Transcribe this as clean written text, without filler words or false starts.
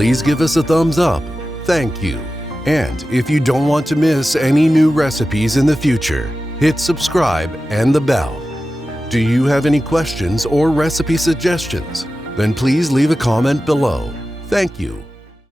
please give us a thumbs up. Thank you. And if you don't want to miss any new recipes in the future, hit subscribe and the bell. Do you have any questions or recipe suggestions? Then please leave a comment below. Thank you.